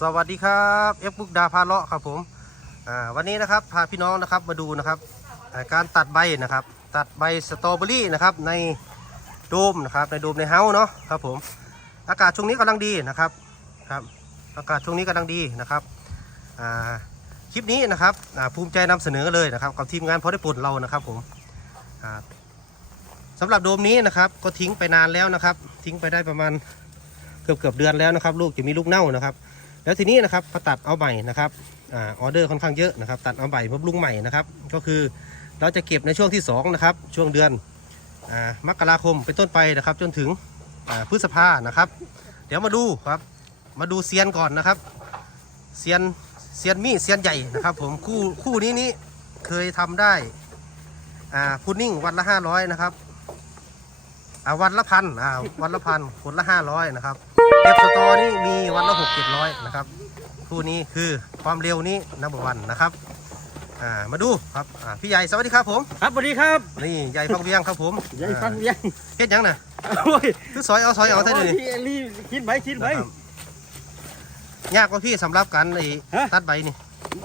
สวัสดีครับเอฟบุกดาพาเลาะครับผมวันนี้นะครับพาพี่น้องนะครับมาดูนะครับการตัดใบนะครับ ตัดใบสตรอเบอรี่นะครับในโดมนะครับในโดมในเฮาส์เนาะครับผมอากาศช่วงนี้กำลังดีนะครับครับอากาศช่วงนี้กำลังดีนะครับคลิปนี้นะครับภูมิใจนำเสนอเลยนะครับกับทีมงานพอได้ผลเรานะครับผมอ่าสำหรับโดมนี้นะครับก็ทิ้งไปนานแล้วนะครับ ทิ้งไปได้ประมาณเกือบเกือบเดือนแล้วนะครับ ลูกจะมีลูกเน่านะครับ แล้วทีนี้นะครับพอตัดเอาใหม่นะครับอ่าออเดอร์ค่อนข้างเยอะนะครับ ตัดเอาใหม่บำรุงใหม่นะครับ ก็คือเราจะเก็บในช่วงที่2นะครับช่วงเดือนอามกราคมเป็นต้นไปนะครับ จนถึงอ่าพฤษภานะครับ เดี๋ยวมาดูครับ มาดูเซียนก่อนนะครับเซียนเซียนมีเซียนใหญ่นะครับผมคู่คู่นี้นี่เคยทำได้อ่าพุดนิ่งวันละ500นะครับอ่าวันละพันอ่าวันละพันคนละ500นะครับ เก็บสตอนี่มีวันละหกเจ็ดร้อยนะครับคู่นี้คือความเร็วนี้นับวันนะครับอ่ามาดูครับอ่าพี่ใหญ่สวัสดีครับผมครับสวัสดีครับนี่ใหญ่ฟังเวียงครับผมยายฟังเรียงเฮ็ดหยังน่ะโอ้ยคือซอยเอาซอยเอาได้เลยโอ้รีบคิดไว้คิดไว้นะครับยากกว่าพี่สำหรับการไอ้ฮะตัดใบนี่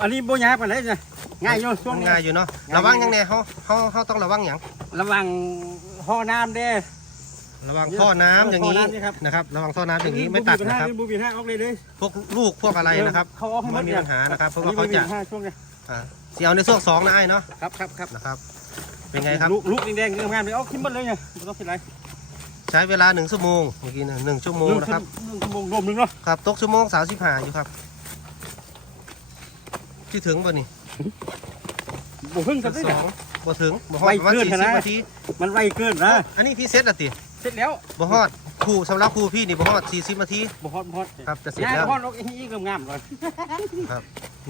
อันนี้โบยากปานไหนจ้ะง่ายอยู่ช่วงนี้ง่ายอยู่เนาะง่ายระวังหยังแน่เขาเขาเขาต้องระวังหยังระวังห่อน้ำเด้ ระวังท่อน้ำอย่างนี้ท่อน้ำนี่ครับนะครับ ระวังท่อน้ำอย่างนี้ไม่ตัดนะครับบูบีห้าออกเลยเลยพวกลูกพวกอะไรนะครับเขาออกให้หมมัดนมีเนี่ยปัญหานะครับเพราะว่าเขาจะอันนี้บูบีห้าช่วงนี้อ่าเสียเอาในส่วนสองนะไอ้เนาะครับครับครับนะครับ เป็นไงครับลูกลูกแดงๆงามๆเลยเอาขึ้นหมดเลยไงไม่ต้องคิดอะไรใช้เวลาหนึ่งชั่วโมงเมื่อกี้นะหนึ่งชั่วโมงนะครับหนึ่งชั่วโมงรวมหนึ่งเนาะครับตกชั่วโมงสามสิบห้าอยู่ครับที่ถึงบ่นี่บ่พึ่งกันสได้องบ่ถึงบ่ฮอไวดประมาณเกินสี่สิบนะนาทีมันไวเกินนะอันนี้พี่เซตละติ เสร็จแล้วบ่ฮอดครูสำหรับครูพี่นี่บ่ฮอดสี่สิบนาที บ่ฮอดบ่ฮอดครับจะเสร็จง่ายแล้วฮอดออกอีกงามๆเลย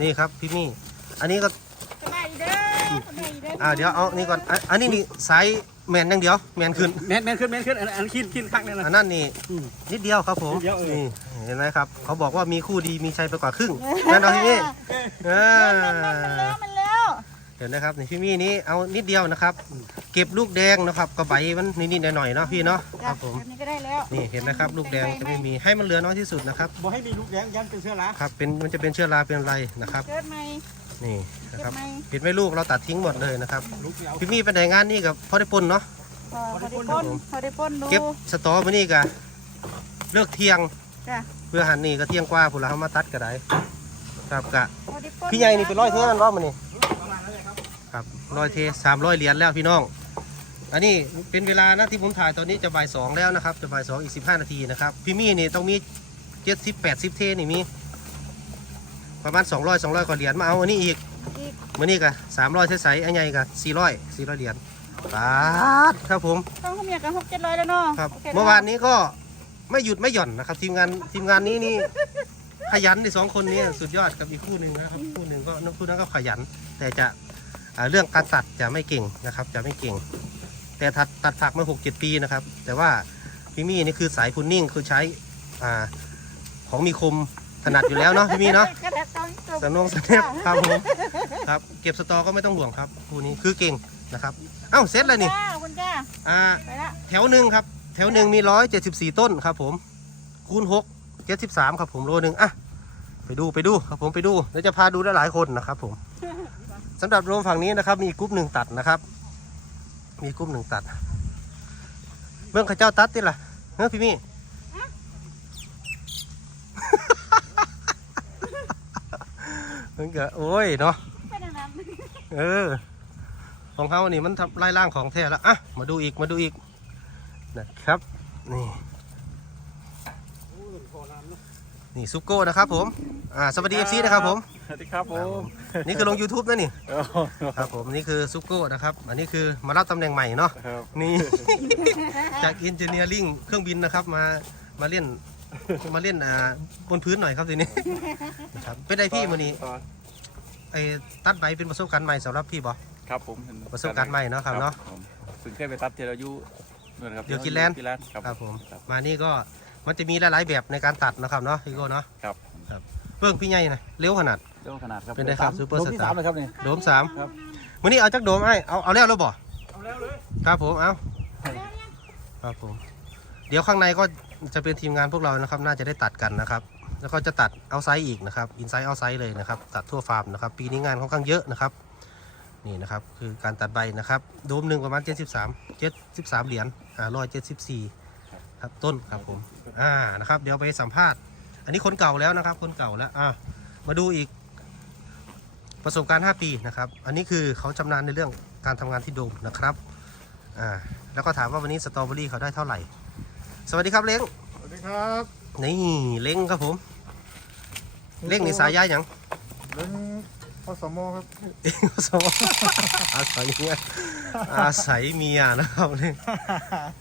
นี่ครับพี่มี่ อันนี้ก็สบายดีเด้อสบายดีเด้ออ่าเดี๋ยวเอานี่ก่อนอะอันนี้นี่สายแมนอย่างเดียว แมนขึ้น แมนแมนขึ้นแมนขึ้นอันอันคิดคิดคักเนี่ยนะอันนั้นนี่อืมนิดเดียวครับผมนิดเดียวเออ นี่เห็นไหมครับ เขาบอกว่ามีคู่ดีมีชัยไปกว่าครึ่งนั่นเอาพี่มี่เออมันแล้วมันแล้ว เห็นนะครับนี่พี่มี่นี้เอานิดเดียวนะครับ เก็บลูกแดงนะครับกระใบมันนิดๆหน่อยๆเนาะพี่เนาะครับผมอันนี้ก็ได้แล้วนี่เห็นไหมครับ ลูกแดงจะไม่มีให้มันเหลือน้อยที่สุดนะครับบ่ให้มีลูกแดงยันเป็นเชื้อราครับเป็นมันจะเป็นเชื้อราเป็นอะไรนะครับเกิดไหมนี่เกินะดครับไหมปิดไม่ลูกเราตัดทิ้งหมดเลยนะครับลูกเดียวพี่มี่ไปไหนงานนี่กับพ่อได้ปนเนาะเออพอได้ป้นพอได้ป้นดูเก็บสตอมานี่กับเลิกเที่ยงจ้ะเพื่อหันนี่ก็เที่ยงกว่าผู้ละเขามาตัดก็ได้ครับกะพอได้ป้นพี่ใหญ่นี่เป็นร้อยเท่านั้นวะมันนี่ ครับร้อยเทสามร้อยเหรียญแล้วพี่น้อง อันนี้เป็นเวลานะที่ผมถ่ายตอนนี้จะบ่ายสองแล้วนะครับ จะบ่ายสองอีกสิบห้านาทีนะครับ พี่มี่นี่ต้องมีเจ็ดสิบแปดสิบเทนี่มี ประมาณสองร้อยสองร้อยกว่าเหรียญมาเอาอันนี้อีกอีกมื่อนี้ก็สามร้อยใสๆอันใหญ่ก็สี่ร้อยสี่ร้อยเหรียญปาดครับผมต้องขมียกันหกเจ็ดร้อยแล้วเนาะครับโคเมื่อวานนี้ก็ไม่หยุดไม่หย่อนนะครับ ทีมงานทีมงานนี้นี่ขยันในสองคนนี้สุดยอดกับอีกคู่หนึ่งนะครับคู่หนึ่งก็คู่นั้นก็ขยันแต่จะอ่า เรื่องการตัดจะไม่เก่งนะครับ จะไม่เก่ง แต่ตัดตัดผักมาหกเจ็ดปีนะครับ แต่ว่าพี่มี่นี่คือสายพุนนิ่งคือใช้อ่าของมีคมถนัดอยู่แล้วเนาะพี่มี่เนาะกระดาษต้องจบสนงสเนปครับผมครับเก็บสตอก็ไม่ต้องห่วงครับคู่นี้คือเก่งนะครับเอ้าเสร็จแล้วนี่จ้าคุณจ้าอ่าไปละแถวหนึ่งครับ แถวหนึ่งมีร้อยเจ็ดสิบสี่ต้นครับ ผมคูณหกเจ็ดสิบสามครับผมโลหนึ่งอะไปดูไปดูครับผมไปดูเดี๋ยวจะพาดูได้หลายคนนะครับผม สำหรับโรงฝั่งนี้นะครับ มีกรุ๊ปหนึ่งตัดนะครับ มีกรุ๊ปหนึ่งตัด เบื้องข้าเจ้าตัดติล่ะเฮ้ยพี่มี่มันก็โอ้ยเนาะเออ ของเขานี่มันทำลายล่างของแท้แล้วอะมาดูอีกมาดูอีกนะครับ นี่ นี่ซุปโก้นะครับผมอ่าสวัสดีเอฟซีนะครับผมสวัสดีครับผมนี่คือลง YouTube นะนี่ครับผมนี่คือซุปโก้นะครับ อันนี้คือมารับตำแหน่งใหม่เนาะครับนี่จากอินเจเนียริงเครื่องบินนะครับมามาเล่นมาเล่นอ่าบนพื้นหน่อยครับทีนี้นะครับเป็นไอพี่มือนี้ไอ้ตัดใบเป็นประสบการณ์ใหม่สำหรับพี่บอครับผมประสบการณ์ใหม่เนาะครับเนาะผมเพิ่งเคยไปตัดเทรายุนู่นครับเดี๋ยวกินแลนด์กินแลนด์ครับครับผมครับมานี่ก็ มันจะมีหลายๆแบบในการตัดนะครับเนาะพี่โก้เนาะครับเบิ้งพี่ใหญ่นะเร็วขนาดเจ้าขนาดครับเป็นไงครับโดมซูเปอร์ โดมที่สตาร์สามเลยครับนี่ โดมสามครับ วันนี้เอาจักโดมไอ้เอาเอาแล้วแล้วบ่เอาแล้วเลยครับผมเอาครับผม เดี๋ยวข้างในก็จะเป็นทีมงานพวกเรานะครับ น่าจะได้ตัดกันนะครับ แล้วก็จะตัดเอาไซด์อีกนะครับอินไซด์เอาไซด์เลยนะครับ ตัดทั่วฟาร์มนะครับ ปีนี้งานค่อนข้างเยอะนะครับ นี่นะครับคือการตัดใบนะครับ โดมหนึ่งประมาณ 73 73 เหรียญอ่า174 ครับต้นครับผมอ่านะครับเดี๋ยวไปสัมภาษณ์ อันนี้คนเก่าแล้วนะครับ คนเก่าแล้วอ่ามาดูอีกประสบการณ์ 5 ปีนะครับ อันนี้คือเขาชำนาญในเรื่องการทำงานที่โดมนะครับอ่าแล้วก็ถามว่าวันนี้สตรอเบอรี่เขาได้เท่าไหร่ สวัสดีครับเล้งสวัสดีครับนี่เล้งครับผมเล้งในสายย้ายหยังเล่นพสมครับสมอาศัยเมียอาศัยเมียนะครับเล้ง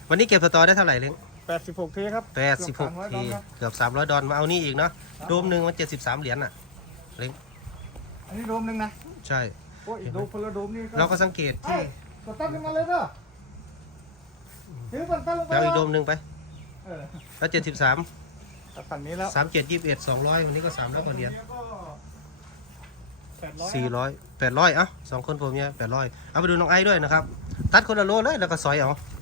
วันนี้เก็บสตอได้เท่าไหร่เล้ง 86ทีครับแปดสิบหกทีเกือบสามร้อยดอลมาเอานี่อีกเนาะโดมหนึ่งมันเจ็ดสิบสามเหรียญอะ อันนี้โดมหนึ่งนะใช่ โอ้ยอีกโดมคนละโดมนี่เราก็สังเกตเอ้ที่ยกดตั้งขึ้นมาเลยเด้อถือปันตั้งลงไปแล้วอีกโดมหนึ่งไป เออแล้วเจ็ดสิบสามตัดฝั่งนี้แล้วสามเจ็ดยี่สิบเอ็ดสองร้อยวันนี้ก็สามร้อยกว่าเหรียญแปดร้อยสี่ร้อยแปดร้อยเอ้าสองคนผมเนี่ยแปดร้อยเอาไปดูน้องไอ้ด้วยนะครับ ตัดคนละโลเลยแล้วก็ซอยเอาครับผม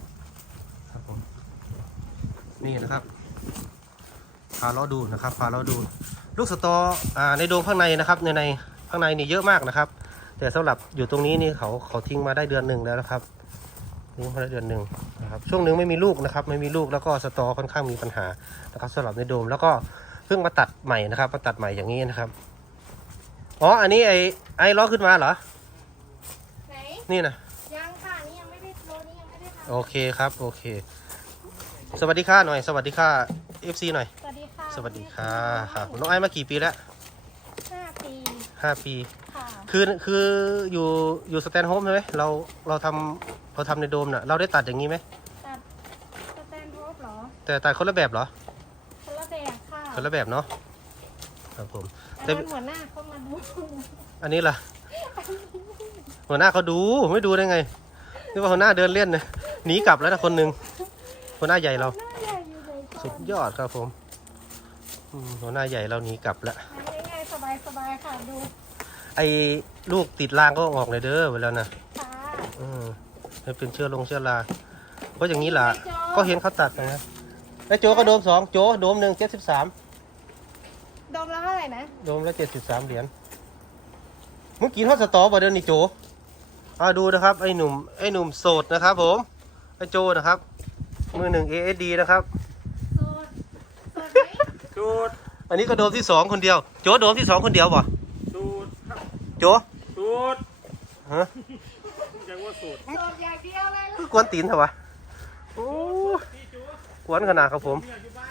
นี่นะครับพาเราดูนะครับพาเราดู ลูกสตออ่าในโดมข้างในนะครับ ในในข้างในนี่เยอะมากนะครับ แต่สำหรับอยู่ตรงนี้นี่เขาเขาทิ้งมาได้เดือนหนึ่งแล้วนะครับทิ้งมาได้เดือนหนึ่งนะครับช่วงหนึ่งไม่มีลูกนะครับ ไม่มีลูกแล้วก็สตอค่อนข้างมีปัญหานะครับสำหรับในโดมแล้วก็เพิ่งมาตัดใหม่นะครับมาตัดใหม่อย่างนี้นะครับอ๋ออันนี้ไอ้ไอ้ล้อขึ้นมาเหรอไหนนี่นะยังค่ะนี่ยังไม่ได้โลนี่ยังไม่ได้ทโอเคครับโอเค สวัสดีค่ะหน่อย สวัสดีค่ะ FC หน่อยำสวัสดีค่ะสวัสดีค่ะครับน้องไอ้มากี่ปีแล้วห้าปีห้าปี ค่ะคือคืออยู่อยู่สแตนโฮมใช่ไหมเราเราทำเราทำในโดมน่ะเราได้ตัดอย่างนี้ไหมตัดสแตนโทบเหรอแต่ตัดคนละแบบเหรอคนละแบบค่ะคนละแบบเนาะครับผมอันแต่นั้นหัวหน้าเข้ามาดูอันนี้ล่ะ หัวหน้าเขาดูไม่ดูได้ไงนี่ว่าหัวหน้าเดินเล่นเนี่ยหนีกลับแล้วนะคนหนึ่ง หัวหน้าใหญ่เรา หน้าใหญ่อยู่เลยสุดยอดครับผมอืมหัวหน้าใหญ่เราหนีกลับแล้วง่ายๆสบายสบายๆค่ะดูไอ้ลูกติดรางก็ออกเลยเด้อเวลานะค่ะอืมให้เป็นเชื้อลงเชื้อราเพราะอย่างนี้ล่ะ ก็เห็นเขาตัดนะไอ้โจก็โดมสองโจโดมหนึ่งเจ็ดสิบสามดมแล้วเท่าไหร่นะโดมละเจ็ดสิบสามเหรียญมึงกินฮอตสตอบ่เดินนี่โจอ่าดูนะครับไอ้หนุ่มไอ้หนุ่มโสดนะครับ ผมไอ้โจนะครับ มือหนึ่ง ASD นะครับโสดโสดไหมสูตรอันนี้ก็โดมที่สองคนเดียว โจโดมที่สองคนเดียวป่ะสูตรโจสูตรฮะยังว่าสูตรโสดอย่างเดียวเลยลูกกวนตีนเถอะวะโอ้กวนขนาดครับผมเมียอยู่บ้าน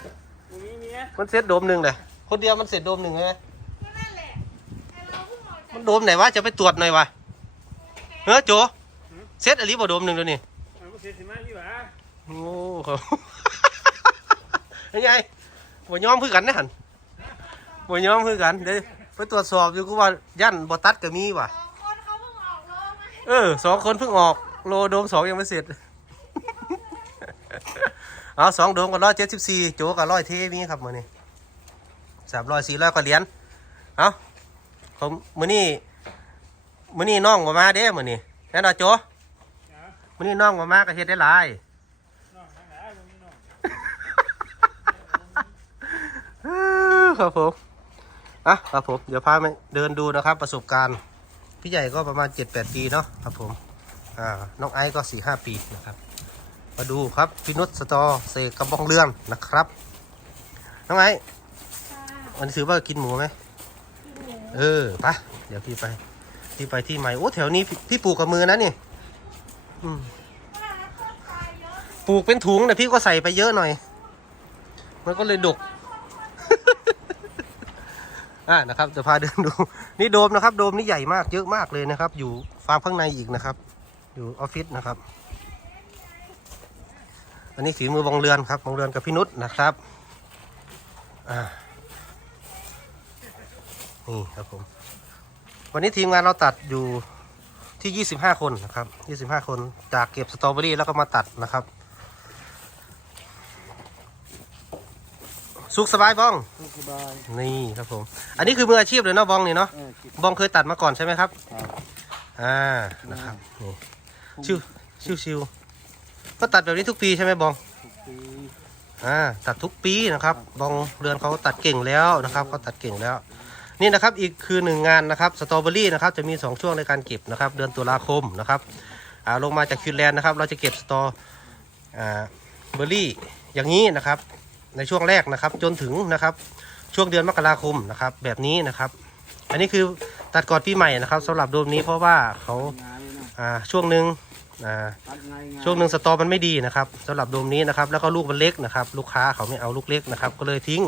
มึงมีเมียมันเสร็จโดมหนึ่งเลยคนเดียวมันเสร็จโดมหนึ่งไงก็นั่นแหละแต่เราเพิ่งออกจากมันโดมไหนวะจะไปตรวจหน่อยวะเฮ้ยโจเซตอลิบ่โดมหนึ่งแล้วนี่มันก็เสียสิมาอยู่หว่า โอ้ครับยังไงบ่ยอมคือกันนะหันบ่ยอมคือกันเดี๋ยวไปตรวจสอบอยู่กูว่ายันบ่ตัดก็มีว่ะ สองคนเขาเพิ่งออกโรงมาเออสองคนเพิ่งออก โลโดมสองยังไม่เสร็จ เอาสองโดมกับร้อยเจ็ดสิบสี่โจกับร้อยเทมีครับมือนี้สามร้อยสี่ร้อยก็เหรียญเอาผมมือนี้มือนี้น้องมามาเด้มือนี้แน่นอนโจมือนี้น้องมามาก็เฮ็ดได้หลาย น้องทั้งหลายมึงมีน้อง ครับผมอะครับผมเดี๋ยวพาไปเดินดูนะครับ ประสบการณ์พี่ใหญ่ก็ประมาณ 7-8 ปีเนาะครับผมอ่าน้องไอซ์ก็ 4-5 ปีนะครับ มาดูครับพี่นุชสตอเสกกระบองเรือนนะครับ น้องไอซ์ค่ะวันนี้ถือว่ากินหมูไหมกินหมูเออไปเดี๋ยวพี่ไปพี่ไปที่ใหม่โอ้แถวนี้พี่พี่ปลูกกับมือนะนี่อืมว่าแล้วต้นตายเยอะปลูกเป็นถุงแต่พี่ก็ใส่ไปเยอะหน่อย มันก็เลยดก อ่านะครับจะพาเดินดู นี่โดมนะครับ โดมนี่ใหญ่มากเยอะมากเลยนะครับ อยู่ฟาร์มข้างในอีกนะครับ อยู่ออฟฟิศนะครับ อันนี้ฝีมือวงเรือนครับวงเรือนกับพี่นุชนะครับอ่านี่ครับผม วันนี้ทีมงานเราตัดอยู่ที่ 25 คนนะครับ 25 คนจากเก็บสตรอเบอรี่แล้วก็มาตัดนะครับ สุขสบายบ้อง สบายนี่ครับผม อันนี้คือมืออาชีพเลยเนาะบ้องนี่เนาะ เออคิดบ้องเคยตัดมาก่อนใช่ไหมครับ ครับอ่า นะครับนี่ชิวชิวชิวก็ตัดแบบนี้ทุกปีใช่ไหมบ้อง ทุกปีออ่าตัดทุกปีนะครับบองเรือนเขาตัดเก่งแล้วนะครับเขาตัดเก่งแล้ว นี่นะครับอีกคือหนึ่งงานนะครับสตรอเบอรี่นะครับจะมี 2 ช่วงในการเก็บนะครับ เดือนตุลาคมนะครับอ่าลงมาจากคิวแลนด์นะครับ เราจะเก็บสตรออ่าเบอรี่อย่างนี้นะครับ ในช่วงแรกนะครับ จนถึงนะครับช่วงเดือนมกราคมนะครับ แบบนี้นะครับ อันนี้คือตัดก่อนปีใหม่นะครับสำหรับโดมนี้เพราะว่าเขาอ่าช่วงหนึ่งอ่าช่วงหนึ่งสตอมันไม่ดีนะครับสำหรับโดมนี้นะครับ แล้วก็ลูกมันเล็กนะครับ ลูกค้าเขาไม่เอาลูกเล็กนะครับ ก็เลยทิ้ง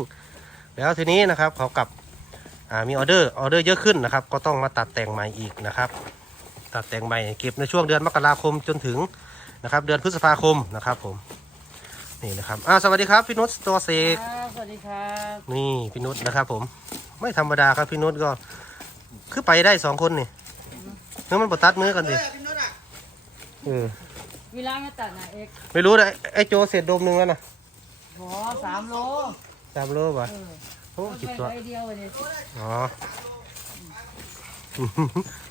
แล้วทีนี้นะครับเขากลับอ่ามีออเดอร์ออเดอร์เยอะขึ้นนะครับ ก็ต้องมาตัดแต่งใหม่อีกนะครับ ตัดแต่งใหม่เก็บในช่วงเดือนมกราคมจนถึงนะครับ เดือนพฤษภาคมนะครับผม นี่นะครับอ่าสวัสดีครับพี่นุชตัวเสกสวัสดีครับนี่พี่นุชนะครับ ผม ไม่ธรรมดาครับพี่นุชก็ คือไปได้สองคนนี่เนื้อมันบตัดมือกันสิเออเวลาไม่ตัดนะเอกไม่รู้นะไอ้ไอ้โจเสร็จโดมหนึงแล้วนะหอสามโลสามโลป่ะเออโอ้เอาจิบไปตัวใบเดียวเลยอ๋อ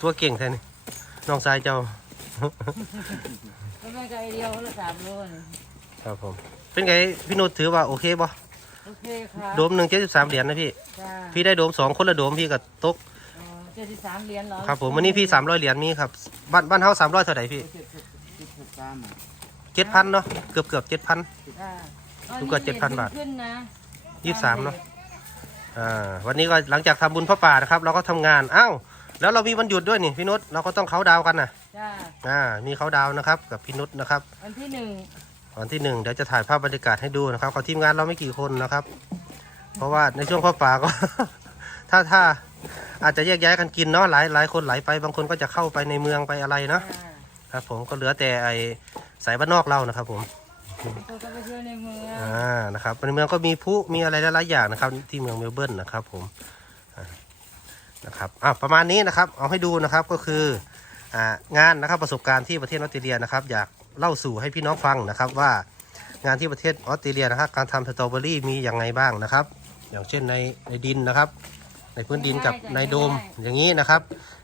ตัวเก่งแท้นี่น้องชายเจ้าเอาไปใบเดียวละสามโลนี่ครับผม เป็นไงพี่นุชถือว่าโอเคป่ะโอเคครับโดมหนึ่งเจ็ดสิบสามเหรียญนะพี่ จ้าพี่ได้โดมสองคนละโดมพี่กับตกเจ็ดสิบสามเหรียญเหรอครับผมวันนี้พี่สามร้อยเหรียญมีครับบ้านบ้านเฮาสามร้อยเท่าไหร่พี่เจ็ดพันเนาะเกือบเกือบเจ็ดพัน จ้าดูกว่า7,000บาท ขึ้นนะยี่สิบสามเนาะอ่าวันนี้ก็หลังจากทำบุญพระป่านะครับ เราก็ทำงานอ้าวแล้วเรามีวันหยุดด้วยนี่พี่นุชเราก็ต้องเขาน์ดาวน์กันนะจ้าอ่ามีเขาน์ดาวน์นะครับกับพี่นุชนะครับวันที่หนึ่ง วันที่หนึ่งเดี๋ยวจะถ่ายภาพบรรยากาศให้ดูนะครับของทีมงานเราไม่กี่คนนะครับ เพราะว่าในช่วงเข้าป่าก็ ถ้าถ้าอาจจะแยกย้ายกันกินเนาะหลายหลายคนไหลไปบางคนก็จะเข้าไปในเมืองไปอะไรเนาะจ้าครับ ผมก็เหลือแต่ไอสายบ้านนอกเรานะครับ ผมตัวก็ไปเที่ยวในเมืองอ่านะครับในเมืองก็มีผู้มีอะไรหลายๆอย่างนะครับ ที่เมืองเมลเบิร์นนะครับ ผมอ่านะครับอะประมาณนี้นะครับ เอาให้ดูนะครับก็คืออ่างานนะครับประสบการณ์ที่ประเทศออสเตรเลียนะครับ อยาก เล่าสู่ให้พี่น้องฟังนะครับว่างานที่ประเทศออสเตรเลียนะครับการทำสตรอเบอรี่มีอย่างไงบ้างนะครับ อย่างเช่นในในดินนะครับ ในพื้นดินกับในโดมอย่างนี้นะครับ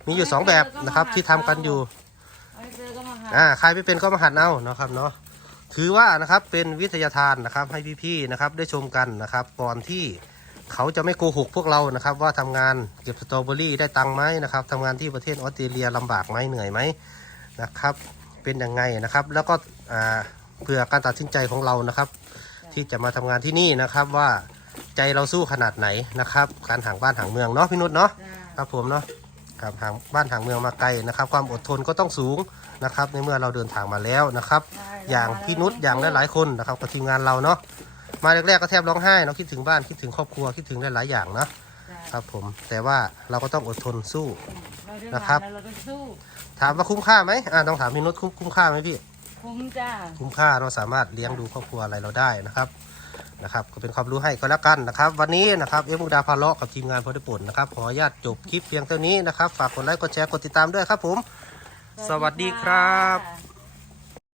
มีอยู่สองแบบนะครับที่ทำกันอยู่ไม่เจอก็มาหาอ่าใครไม่เป็นก็มาหัดเอานะครับเนาะถือว่านะครับเป็นวิทยาทานนะครับให้พี่ๆนะครับได้ชมกันนะครับก่อนที่เขาจะไม่โกหกพวกเรานะครับ ว่าทำงานเก็บสตรอเบอรี่ได้ตังค์ไหมนะครับทำงานที่ประเทศออสเตรเลียลำบากไหมเหนื่อยไหมนะครับ เป็นยังไงนะครับ แล้วก็อ่าเพื่อการตัดสินใจของเรานะครับ ที่จะมาทำงานที่นี่นะครับว่าใจเราสู้ขนาดไหนนะครับการห่างบ้านห่างเมืองเนาะพี่นุชเนาะจ้าครับผมเนาะครับห่างบ้านห่างเมืองมาไกลนะครับ ความอดทนก็ต้องสูงนะครับ ในเมื่อเราเดินทางมาแล้วนะครับ อย่างพี่นุชอย่างหลายๆคนนะครับกับทีมงานเราเนาะมาแรกๆก็แทบร้องไห้เนาะคิดถึงบ้านคิดถึงครอบครัวคิดถึงหลายๆอย่างเนาะจ้า ครับผม แต่ว่าเราก็ต้องอดทนสู้เราได้นะครับมาแล้วเราต้องสู้ ถามว่าคุ้มค่าไหมอ่าต้องถามพี่นุชคุ้มคุ้มค่าไหมพี่ คุ้มจ้า คุ้มค่าเราสามารถเลี้ยงดูครอบครัวอะไรเราได้นะครับ นะครับ ก็เป็นความรู้ให้ก็แล้วกันนะครับ วันนี้นะครับเอ็มบุกดาพาเลาะกับทีมงานพอได้ผลนะครับ ขออนุญาตจบคลิปเพียงเท่านี้นะครับ ฝากกดไลค์ กดแชร์ กดติดตามด้วยครับผม สวัสดีครับค่ะ